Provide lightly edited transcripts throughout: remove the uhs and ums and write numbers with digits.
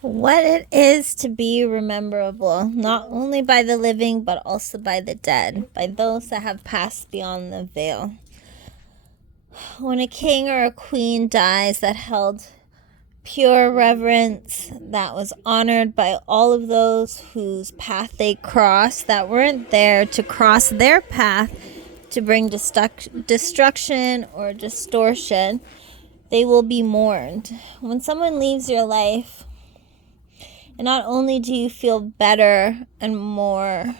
What it is to be rememberable, not only by the living, but also by the dead, by those that have passed beyond the veil. When a king or a queen dies that held pure reverence, that was honored by all of those whose path they crossed, that weren't there to cross their path to bring destruction or distortion, they will be mourned. When someone leaves your life, and not only do you feel better and more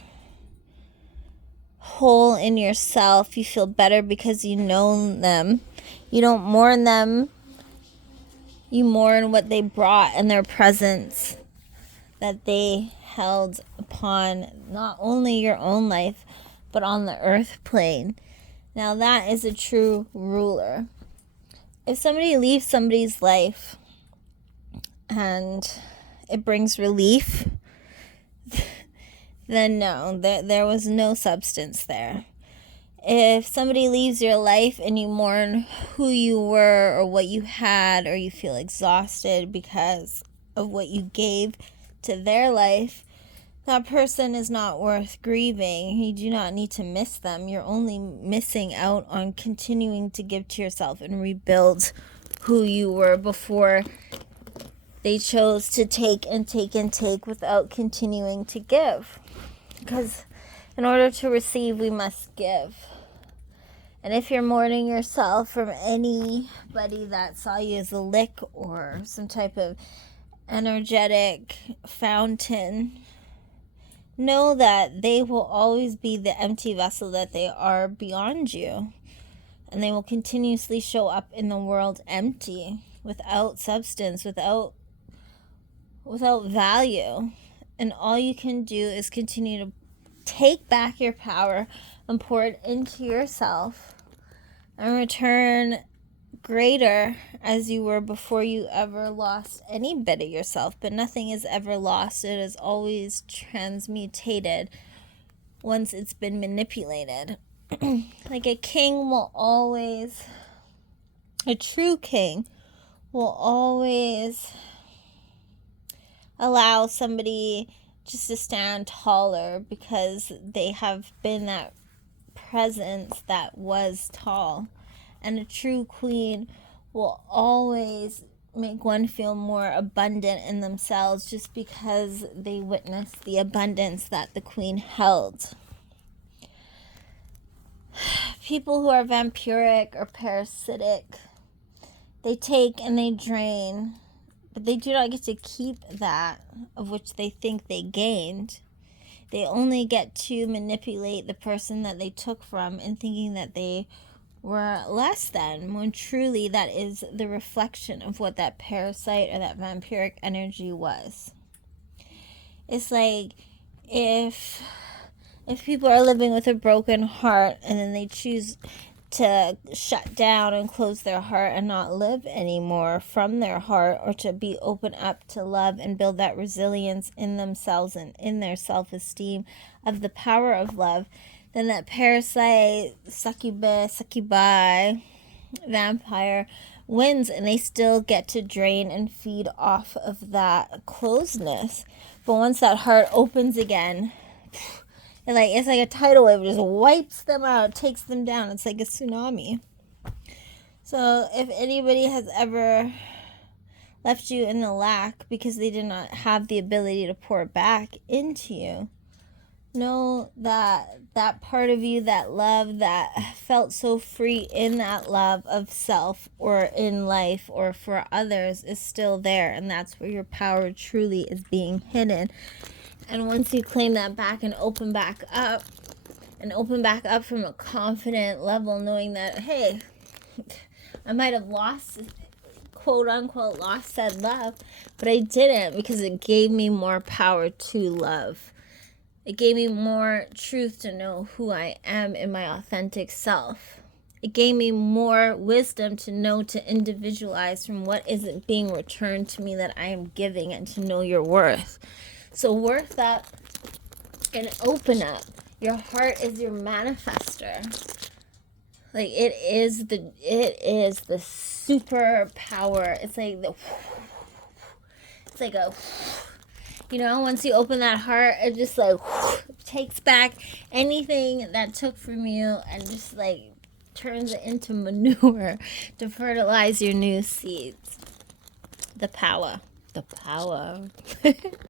whole in yourself, you feel better because you know them. You don't mourn them, you mourn what they brought and their presence that they held upon not only your own life, but on the earth plane. Now that is a true ruler. If somebody leaves somebody's life and it brings relief, then no, there was no substance there. If somebody leaves your life and you mourn who you were or what you had, or you feel exhausted because of what you gave to their life, that person is not worth grieving. You do not need to miss them. You're only missing out on continuing to give to yourself and rebuild who you were before they chose to take and take and take without continuing to give. Because in order to receive, we must give. And if you're mourning yourself from anybody that saw you as a lick or some type of energetic fountain, know that they will always be the empty vessel that they are beyond you. And they will continuously show up in the world empty, without substance, without value. And all you can do is continue to take back your power and pour it into yourself and return greater as you were before you ever lost any bit of yourself. But nothing is ever lost. It is always transmutated once it's been manipulated. Like a true king will always allow somebody just to stand taller because they have been that presence that was tall. And a true queen will always make one feel more abundant in themselves just because they witnessed the abundance that the queen held. People who are vampiric or parasitic, they take and they drain, but they do not get to keep that of which they think they gained. They only get to manipulate the person that they took from in thinking that they were less than, when truly that is the reflection of what that parasite or that vampiric energy was. It's like if people are living with a broken heart and then they choose to shut down and close their heart and not live anymore from their heart, or to be open up to love and build that resilience in themselves and in their self-esteem of the power of love, then that parasite, succubi, vampire wins, and they still get to drain and feed off of that closeness. But once that heart opens again, it's like a tidal wave. It just wipes them out, takes them down. It's like a tsunami. So if anybody has ever left you in the lack because they did not have the ability to pour back into you, know that that part of you, that love that felt so free in that love of self or in life or for others, is still there. And that's where your power truly is being hidden. And once you claim that back and open back up from a confident level, knowing that, hey, I might have lost, quote unquote, lost said love, but I didn't, because it gave me more power to love. It gave me more truth to know who I am in my authentic self. It gave me more wisdom to know, to individualize from what isn't being returned to me that I am giving, and to know your worth. So worth up and open up. Your heart is your manifester. Like it is the superpower. It's it's like a, you know, once you open that heart, it just like takes back anything that took from you and just like turns it into manure to fertilize your new seeds. The power.